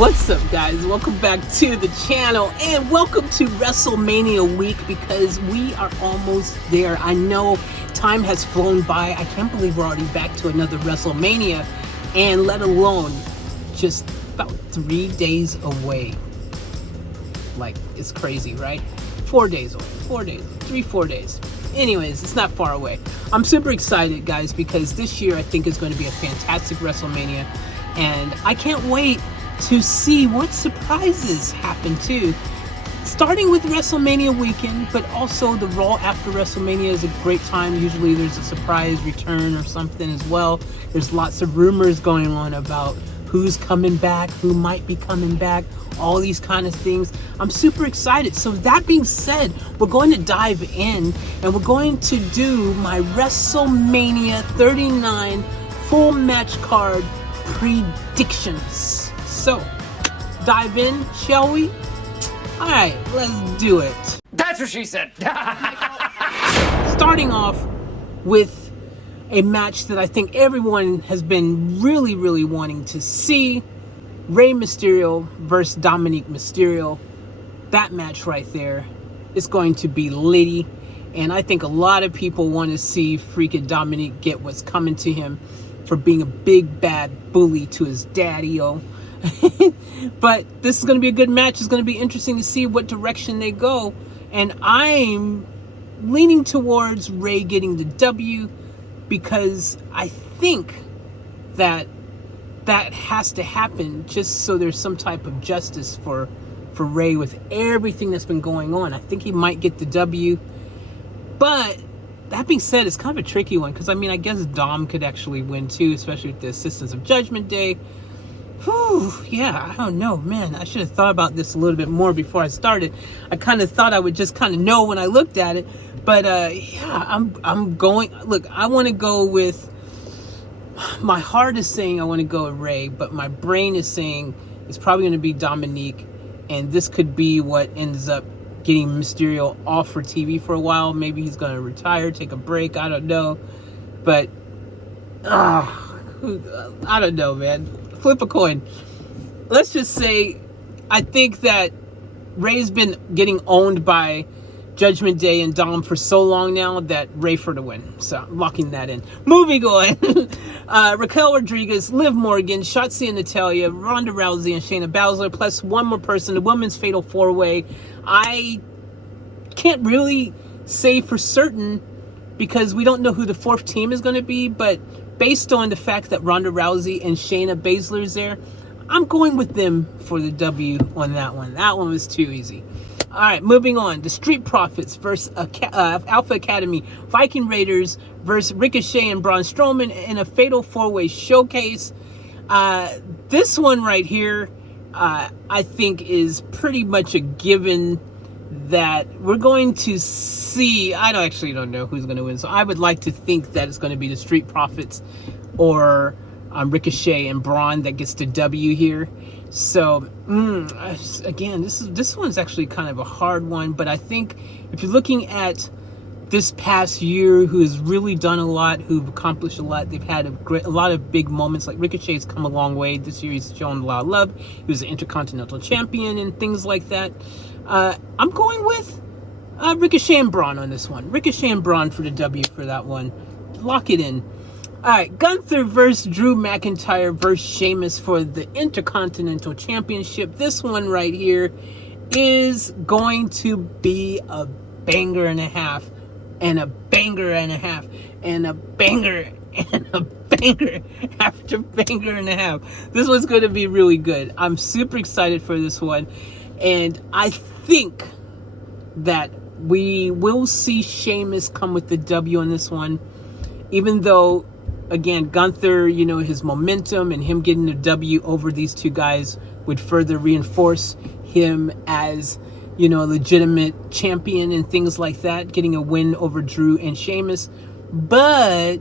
What's up, guys? Welcome back to the channel and welcome to WrestleMania week because we are almost there. I know time has flown by. I can't believe we're already back to another WrestleMania, and let alone just about 3 days away. Like, it's crazy, right? 4 days away. 4 days. 4 days. Anyways, it's not far away. I'm super excited, guys, because this year I think is going to be a fantastic WrestleMania, and I can't wait to see what surprises happen too. Starting with WrestleMania weekend, but also the Raw after WrestleMania is a great time. Usually there's a surprise return or something as well. There's lots of rumors going on about who's coming back, who might be coming back, all these kind of things. I'm super excited. So that being said, we're going to dive in and we're going to do my WrestleMania 39 full match card predictions. So, dive in, shall we? Alright, let's do it. That's what she said. Starting off with a match that I think everyone has been really wanting to see. Rey Mysterio versus Dominic Mysterio. That match right there is going to be litty. And I think a lot of people want to see freaking Dominic get what's coming to him for being a big bad bully to his daddy-o. But this is going to be a good match. It's going to be interesting to see what direction they go. And I'm leaning towards Rey getting the W because I think that has to happen just so there's some type of justice for Rey with everything that's been going on. I think he might get the W. But that being said, it's kind of a tricky one because, I mean, I guess Dom could actually win too, especially with the assistance of Judgment Day. Whew, yeah, I don't know, man. I should have thought about this a little bit more before I started. I kind of thought I would just kind of know when I looked at it. But, yeah, I'm going... Look, I want to go with... My heart is saying I want to go with Rey, but my brain is saying it's probably going to be Dominique. And this could be what ends up getting Mysterio off for TV for a while. Maybe he's going to retire, take a break. I don't know. But, I don't know, man. Flip a coin. Let's just say I think that Rey's been getting owned by Judgment Day and Dom for so long now that Rey for the win. So I'm locking that in. Moving on. Raquel Rodriguez, Liv Morgan, Shotzi and Natalya, Ronda Rousey and Shayna Baszler, plus one more person, the women's fatal four-way. I can't really say for certain because we don't know who the fourth team is going to be, but based on the fact that Ronda Rousey and Shayna Baszler is there, I'm going with them for the W on that one. That one was too easy. All right, moving on. The Street Profits versus Alpha Academy. Viking Raiders versus Ricochet and Braun Strowman in a fatal four-way showcase. This one right here, I think is pretty much a given that we're going to see. I don't know who's going to win, so I would like to think that it's going to be the Street Profits or Ricochet and Braun that gets the W here. So again, this one's actually kind of a hard one, but I think if you're looking at this past year, who has really done a lot, who've accomplished a lot, they've had a lot of big moments. Like Ricochet's come a long way this year. He's shown a lot of love. He was an Intercontinental Champion and things like that. I'm going with Ricochet and Braun on this one. Ricochet and Braun for the W for that one. Lock it in. All right, Gunther versus Drew McIntyre versus Sheamus for the Intercontinental Championship. This one right here is going to be a banger and a half, and a banger and a half, and a banger and a banger after banger and a half. This one's going to be really good. I'm super excited for this one. And I think that we will see Sheamus come with the W on this one. Even though, again, Gunther, you know, his momentum and him getting the W over these two guys would further reinforce him as, you know, a legitimate champion and things like that, getting a win over Drew and Sheamus. But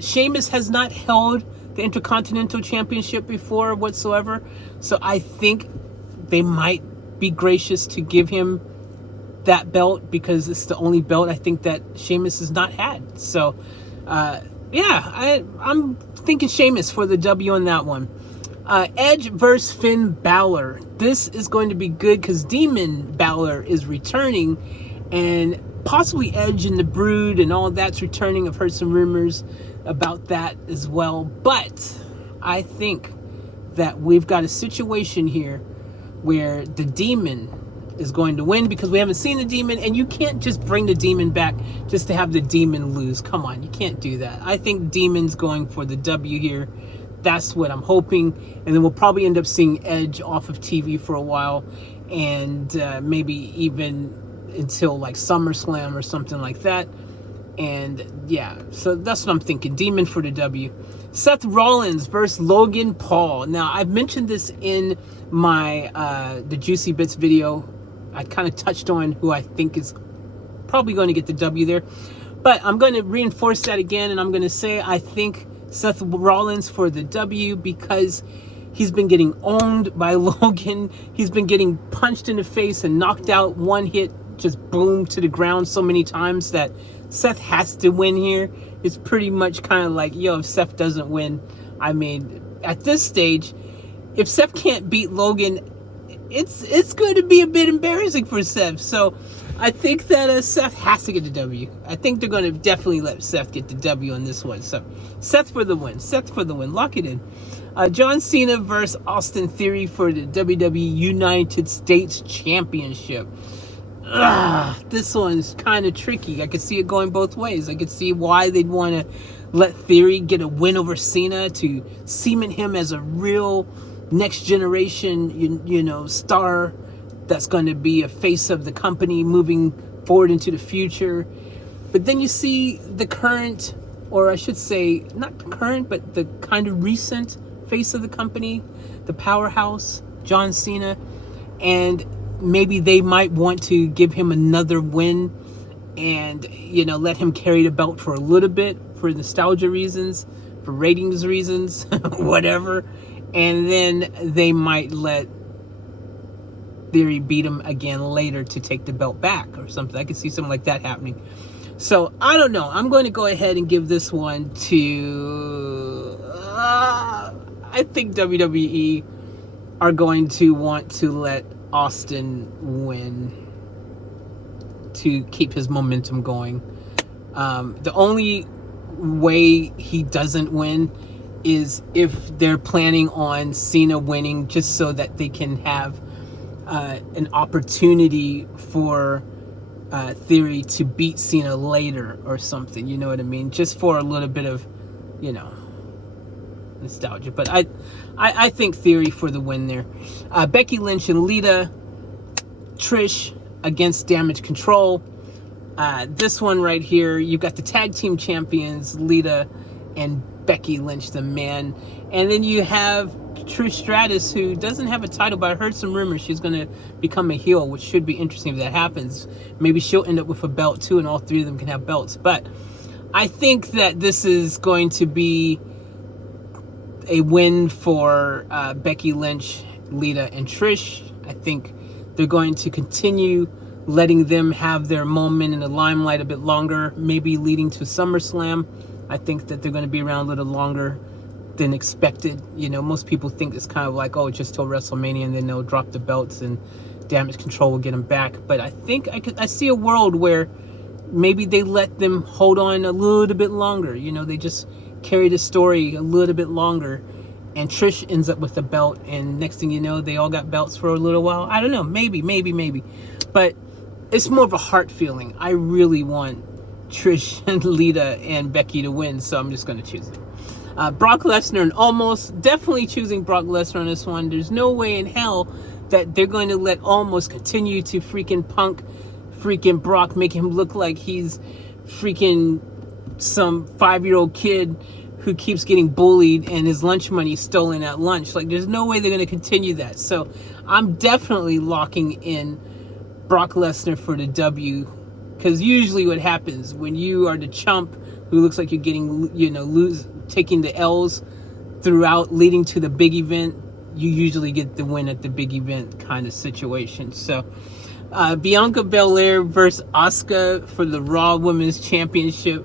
Sheamus has not held the Intercontinental Championship before whatsoever. So I think they might be gracious to give him that belt because it's the only belt I think that Sheamus has not had. So, yeah, I'm thinking Sheamus for the W on that one. Edge versus Finn Balor. This is going to be good because Demon Balor is returning, and possibly Edge and the Brood and all that's returning. I've heard some rumors about that as well. But I think that we've got a situation here where the Demon is going to win because we haven't seen the Demon, and you can't just bring the Demon back just to have the Demon lose. Come on, you can't do that. I think Demon's going for the W here. That's what I'm hoping. And then we'll probably end up seeing Edge off of TV for a while, and maybe even until like SummerSlam or something like that. And yeah, so that's what I'm thinking. Demon for the W. Seth Rollins versus Logan Paul. Now, I've mentioned this in my the Juicy Bits video. I kind of touched on who I think is probably going to get the W there. But I'm going to reinforce that again, and I'm going to say I think Seth Rollins for the W because he's been getting owned by Logan. He's been getting punched in the face and knocked out, one hit, just boom to the ground so many times that Seth has to win here. It's pretty much kind of like, yo, if Seth doesn't win, I mean, at this stage, if Seth can't beat Logan, it's going to be a bit embarrassing for Seth. So I think that Seth has to get the W. I think they're going to definitely let Seth get the W on this one. So Seth for the win. Seth for the win. Lock it in. John Cena versus Austin Theory for the WWE United States Championship. This one's kind of tricky. I could see it going both ways. I could see why they'd want to let Theory get a win over Cena to cement him as a real next generation, you know, star that's going to be a face of the company moving forward into the future. But then you see the current, or I should say, not the current, but the kind of recent face of the company, the powerhouse, John Cena, and maybe they might want to give him another win and, you know, let him carry the belt for a little bit for nostalgia reasons, for ratings reasons, whatever. And then they might let Theory beat him again later to take the belt back or something. I could see something like that happening. So, I don't know. I'm going to go ahead and give this one to... I think WWE are going to want to let Austin win to keep his momentum going. The only way he doesn't win is if they're planning on Cena winning just so that they can have an opportunity for Theory to beat Cena later or something, you know what I mean? Just for a little bit of, you know, nostalgia. But I think Theory for the win there. Becky Lynch and Lita. Trish against Damage Control. This one right here, you got the tag team champions, Lita and Becky Lynch, the man. And then you have Trish Stratus, who doesn't have a title, but I heard some rumors she's going to become a heel, which should be interesting if that happens. Maybe she'll end up with a belt too, and all three of them can have belts. But I think that this is going to be a win for Becky Lynch, Lita, and Trish. I think they're going to continue letting them have their moment in the limelight a bit longer, maybe leading to SummerSlam. I think that they're going to be around a little longer than expected. You know, most people think it's kind of like, oh, just till WrestleMania and then they'll drop the belts and Damage Control will get them back. But I think I see a world where maybe they let them hold on a little bit longer. You know, they just carry the story a little bit longer, and Trish ends up with the belt, and next thing you know, they all got belts for a little while. I don't know, maybe. But it's more of a heart feeling. I really want Trish and Lita and Becky to win, so I'm just going to choose them. Brock Lesnar and Almost, definitely choosing Brock Lesnar on this one. There's no way in hell that they're going to let Almost continue to freaking punk freaking Brock, make him look like he's freaking some 5-year-old kid who keeps getting bullied and his lunch money stolen at lunch. Like, there's no way they're going to continue that. So I'm definitely locking in Brock Lesnar for the W, because usually what happens when you are the chump who looks like you're getting, you know, taking the L's throughout leading to the big event, you usually get the win at the big event kind of situation. So Bianca Belair versus Asuka for the Raw Women's Championship.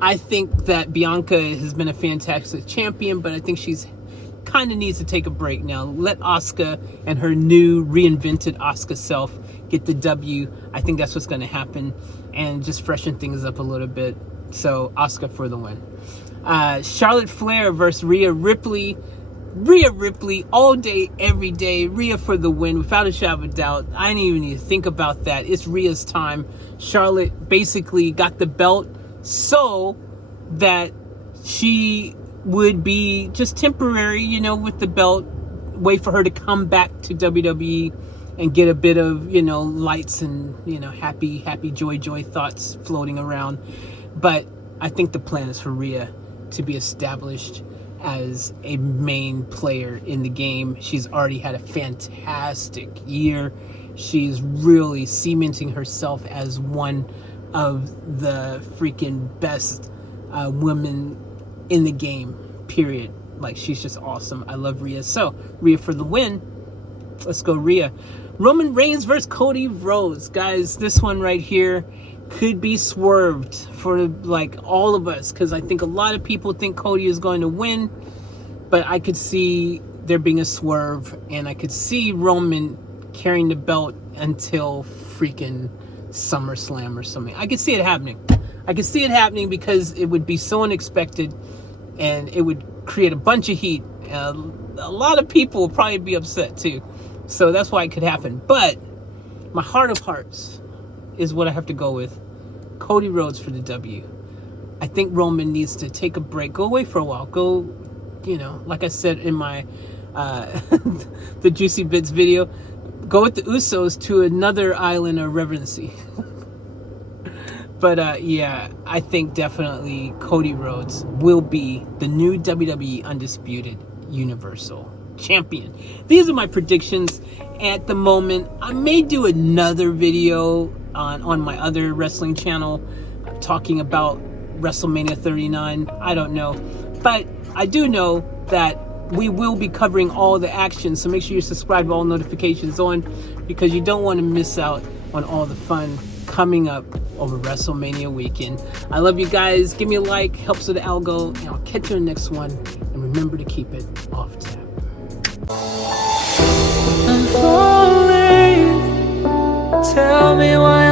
I think that Bianca has been a fantastic champion, but I think she's kind of needs to take a break now. Let Asuka and her new reinvented Asuka self get the W. I think that's what's going to happen, and just freshen things up a little bit. So Asuka for the win. Charlotte Flair versus Rhea Ripley. Rhea Ripley all day, every day. Rhea for the win, without a shadow of a doubt. I didn't even need to think about that. It's Rhea's time. Charlotte basically got the belt so that she would be just temporary, you know, with the belt. Wait for her to come back to WWE and get a bit of, you know, lights and, you know, happy joy thoughts floating around. But I think the plan is for Rhea to be established as a main player in the game. She's already had a fantastic year. She's really cementing herself as one of the freaking best women in the game, period. Like, she's just awesome. I love Rhea. So, Rhea for the win. Let's go, Rhea. Roman Reigns versus Cody Rhodes. Guys, this one right here could be swerved for, like, all of us, because I think a lot of people think Cody is going to win, but I could see there being a swerve, and I could see Roman carrying the belt until freaking SummerSlam or something. I could see it happening. I could see it happening because it would be so unexpected, and it would create a bunch of heat. A lot of people will probably be upset too. So that's why it could happen. But my heart of hearts is what I have to go with. Cody Rhodes for the W. I think Roman needs to take a break. Go away for a while. Go, you know, like I said in my the Juicy Bits video, go with the Usos to another island of reverency. But yeah, I think definitely Cody Rhodes will be the new WWE Undisputed Universal Champion. These are my predictions at the moment. I may do another video on my other wrestling channel talking about WrestleMania 39. I don't know. But I do know that we will be covering all the action. So make sure you subscribe, all notifications on, because you don't want to miss out on all the fun coming up over WrestleMania weekend. I love you guys. Give me a like, helps with the algo, and I'll catch you in the next one. And remember to keep it off tap. I'm falling. Tell me why